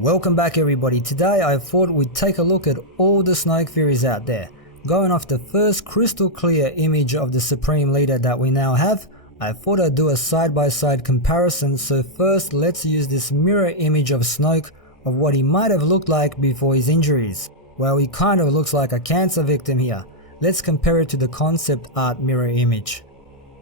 Welcome back everybody. Today I thought we'd take a look at all the Snoke theories out there. Going off the first crystal clear image of the Supreme Leader that we now have, I thought I'd do a side-by-side comparison. So first let's use this mirror image of Snoke of what he might have looked like before his injuries. Well, he kind of looks like a cancer victim here. Let's compare it to the concept art mirror image.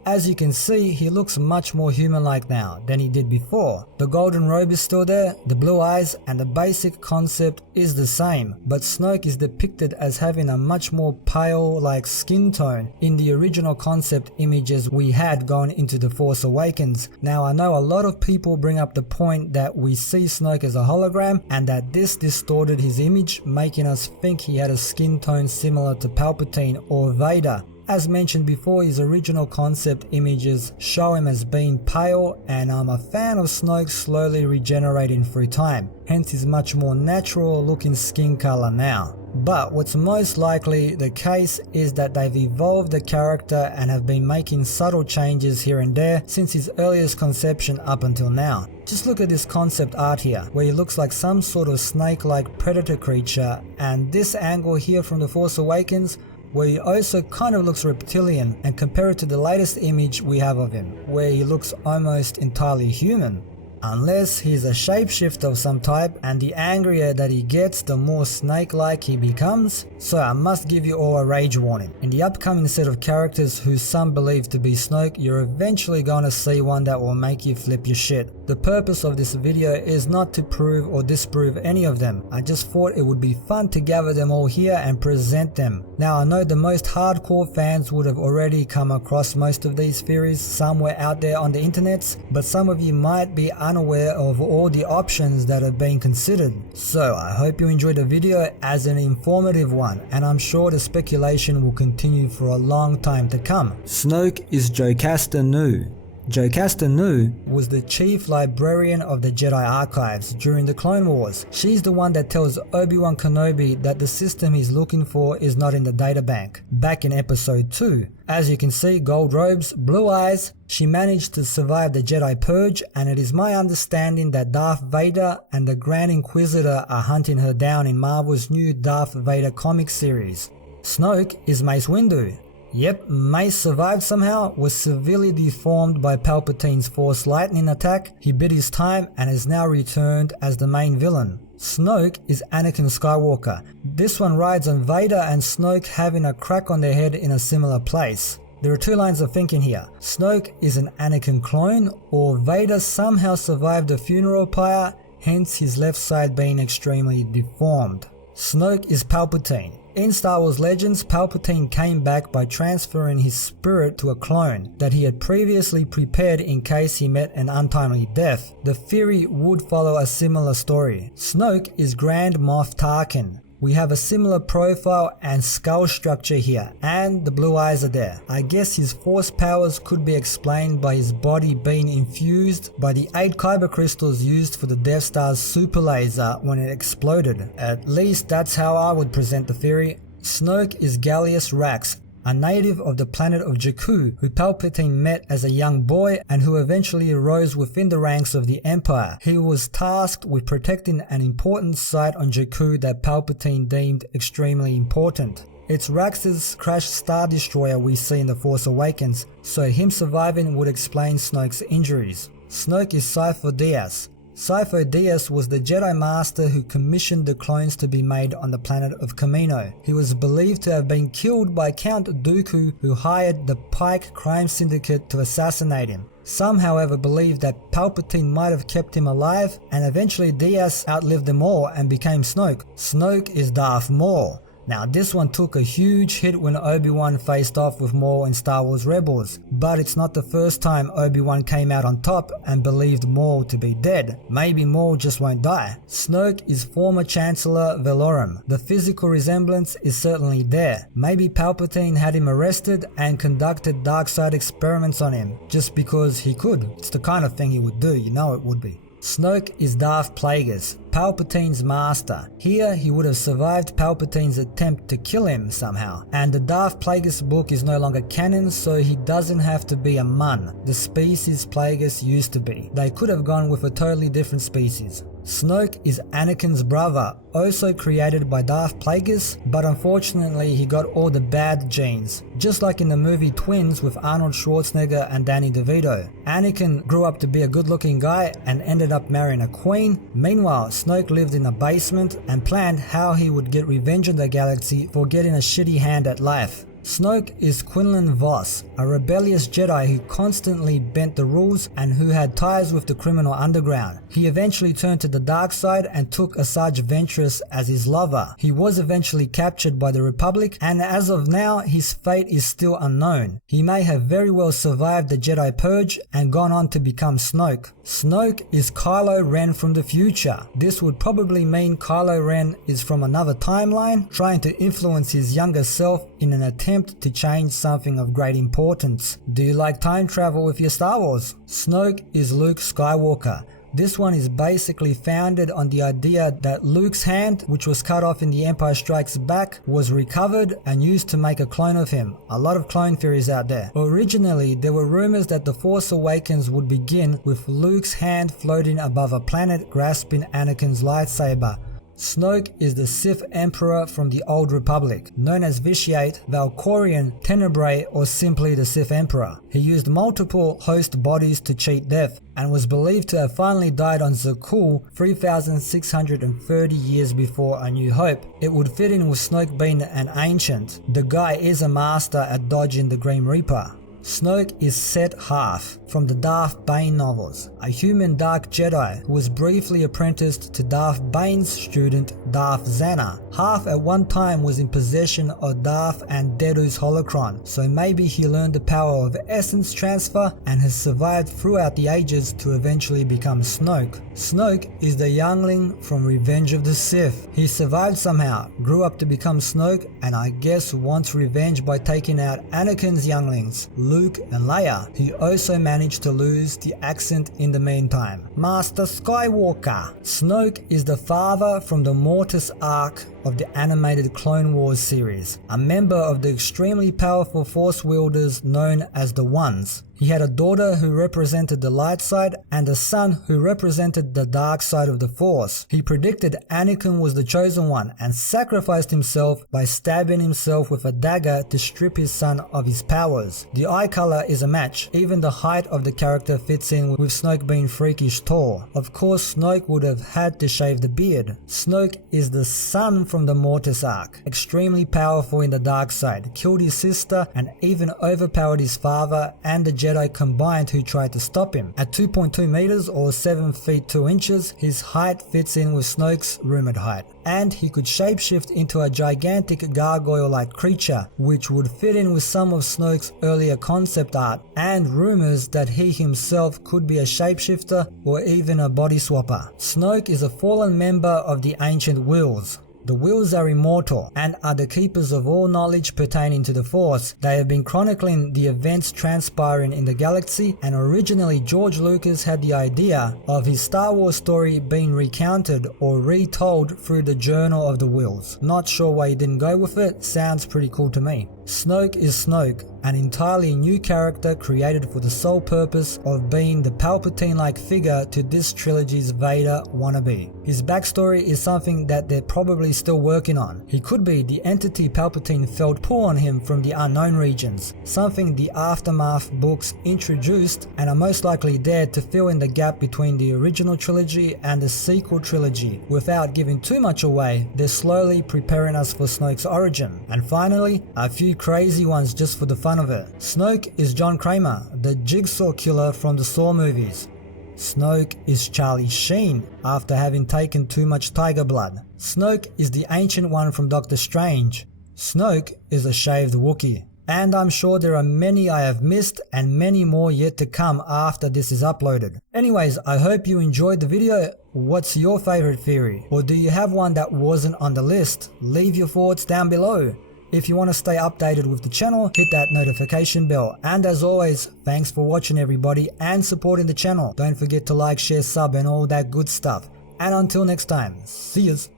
As you can see, he looks much more human-like now than he did before. The golden robe is still there, the blue eyes, and the basic concept is the same, but Snoke is depicted as having a much more pale-like skin tone in the original concept images we had going into The Force Awakens. Now I know a lot of people bring up the point that we see Snoke as a hologram and that this distorted his image, making us think he had a skin tone similar to Palpatine or Vader. As mentioned before, his original concept images show him as being pale, and I'm a fan of Snoke slowly regenerating through time, hence his much more natural looking skin color now. But what's most likely the case is that they've evolved the character and have been making subtle changes here and there since his earliest conception up until now. Just look at this concept art here, where he looks like some sort of snake-like predator creature, and this angle here from The Force Awakens, where he also kind of looks reptilian, and compare it to the latest image we have of him, where he looks almost entirely human. Unless he's a shapeshifter of some type, and the angrier that he gets, the more snake-like he becomes. So I must give you all a rage warning. In the upcoming set of characters who some believe to be Snoke, you're eventually gonna see one that will make you flip your shit. The purpose of this video is not to prove or disprove any of them. I just thought it would be fun to gather them all here and present them. Now I know the most hardcore fans would have already come across most of these theories somewhere out there on the internets, but some of you might be unaware of all the options that are being considered. So I hope you enjoyed the video as an informative one, and I'm sure the speculation will continue for a long time to come. Snoke is Jocasta Nu. Jocasta Nu was the chief librarian of the Jedi Archives during the Clone Wars. She's the one that tells Obi-Wan Kenobi that the system he's looking for is not in the databank, back in episode 2. As you can see, gold robes, blue eyes, she managed to survive the Jedi Purge, and it is my understanding that Darth Vader and the Grand Inquisitor are hunting her down in Marvel's new Darth Vader comic series. Snoke is Mace Windu. Yep, Mace survived somehow, was severely deformed by Palpatine's Force Lightning attack. He bid his time and has now returned as the main villain. Snoke is Anakin Skywalker. This one rides on Vader and Snoke having a crack on their head in a similar place. There are two lines of thinking here. Snoke is an Anakin clone, or Vader somehow survived the funeral pyre, hence his left side being extremely deformed. Snoke is Palpatine. In Star Wars Legends, Palpatine came back by transferring his spirit to a clone that he had previously prepared in case he met an untimely death. The theory would follow a similar story. Snoke is Grand Moff Tarkin. We have a similar profile and skull structure here, and the blue eyes are there. I guess his force powers could be explained by his body being infused by the 8 kyber crystals used for the Death Star's super laser when it exploded. At least that's how I would present the theory. Snoke is Gallius Rax, a native of the planet of Jakku who Palpatine met as a young boy and who eventually arose within the ranks of the Empire. He was tasked with protecting an important site on Jakku that Palpatine deemed extremely important. It's Rax's crashed Star Destroyer we see in The Force Awakens, so him surviving would explain Snoke's injuries. Snoke is Sifo-Dyas. Sifo-Dyas was the Jedi Master who commissioned the clones to be made on the planet of Kamino. He was believed to have been killed by Count Dooku, who hired the Pike crime syndicate to assassinate him. Some however believe that Palpatine might have kept him alive, and eventually Dyas outlived them all and became Snoke. Snoke is Darth Maul. Now this one took a huge hit when Obi-Wan faced off with Maul in Star Wars Rebels, but it's not the first time Obi-Wan came out on top and believed Maul to be dead. Maybe Maul just won't die. Snoke is former Chancellor Valorum. The physical resemblance is certainly there. Maybe Palpatine had him arrested and conducted dark side experiments on him, just because he could. It's the kind of thing he would do, you know it would be. Snoke is Darth Plagueis. Palpatine's master. Here he would have survived Palpatine's attempt to kill him somehow. And the Darth Plagueis book is no longer canon, so he doesn't have to be a Mun, the species Plagueis used to be. They could have gone with a totally different species. Snoke is Anakin's brother, also created by Darth Plagueis, but unfortunately he got all the bad genes, just like in the movie Twins with Arnold Schwarzenegger and Danny DeVito. Anakin grew up to be a good-looking guy and ended up marrying a queen. Meanwhile, Snoke lived in a basement and planned how he would get revenge on the galaxy for getting a shitty hand at life. Snoke is Quinlan Vos, a rebellious Jedi who constantly bent the rules and who had ties with the criminal underground. He eventually turned to the dark side and took Asajj Ventress as his lover. He was eventually captured by the Republic, and as of now his fate is still unknown. He may have very well survived the Jedi Purge and gone on to become Snoke. Snoke is Kylo Ren from the future. This would probably mean Kylo Ren is from another timeline, trying to influence his younger self in an attempt to change something of great importance. Do you like time travel with your Star Wars? Snoke is Luke Skywalker. This one is basically founded on the idea that Luke's hand, which was cut off in The Empire Strikes Back, was recovered and used to make a clone of him. A lot of clone theories out there. Originally, there were rumors that The Force Awakens would begin with Luke's hand floating above a planet grasping Anakin's lightsaber. Snoke is the Sith Emperor from the Old Republic, known as Vitiate, Valkorian, Tenebrae, or simply the Sith Emperor. He used multiple host bodies to cheat death, and was believed to have finally died on Kuul 3,630 years before A New Hope. It would fit in with Snoke being an ancient. The guy is a master at dodging the Grim Reaper. Snoke is Set Half from the Darth Bane novels, a human dark Jedi who was briefly apprenticed to Darth Bane's student Darth Zana. Half at one time was in possession of Darth and Dedu's holocron, so maybe he learned the power of essence transfer and has survived throughout the ages to eventually become Snoke. Snoke is the youngling from Revenge of the Sith. He survived somehow, grew up to become Snoke, and I guess wants revenge by taking out Anakin's younglings, Luke and Leia. He also managed to lose the accent in the meantime. Master Skywalker. Snoke is the father from the Mortis arc of the animated Clone Wars series, a member of the extremely powerful Force wielders known as the Ones. He had a daughter who represented the light side and a son who represented the dark side of the Force. He predicted Anakin was the chosen one and sacrificed himself by stabbing himself with a dagger to strip his son of his powers. The eye color is a match. Even the height of the character fits in with Snoke being freakish tall. Of course, Snoke would have had to shave the beard. Snoke is the son from the Mortis arc, extremely powerful in the dark side, killed his sister and even overpowered his father and the Jedi combined who tried to stop him. At 2.2 meters or 7 feet 2 inches, his height fits in with Snoke's rumored height. And he could shapeshift into a gigantic gargoyle-like creature, which would fit in with some of Snoke's earlier concept art and rumors that he himself could be a shapeshifter or even a body swapper. Snoke is a fallen member of the ancient WHILLs. The WHILLs are immortal and are the keepers of all knowledge pertaining to the Force. They have been chronicling the events transpiring in the galaxy, and originally George Lucas had the idea of his Star Wars story being recounted or retold through the Journal of the WHILLs. Not sure why he didn't go with it, sounds pretty cool to me. Snoke is Snoke, an entirely new character created for the sole purpose of being the Palpatine-like figure to this trilogy's Vader wannabe. His backstory is something that they're probably still working on. He could be the entity Palpatine felt pull on him from the unknown regions, something the Aftermath books introduced and are most likely there to fill in the gap between the original trilogy and the sequel trilogy. Without giving too much away, they're slowly preparing us for Snoke's origin. And finally, a few crazy ones just for the fun of it. Snoke is John Kramer, the Jigsaw killer from the Saw movies. Snoke is Charlie Sheen after having taken too much tiger blood. Snoke is the Ancient One from Doctor Strange. Snoke is a shaved Wookiee. And I'm sure there are many I have missed and many more yet to come after this is uploaded. Anyways, I hope you enjoyed the video. What's your favorite theory? Or do you have one that wasn't on the list? Leave your thoughts down below. If you want to stay updated with the channel, hit that notification bell. And as always, thanks for watching everybody and supporting the channel. Don't forget to like, share, sub and all that good stuff. and until next time, see yas.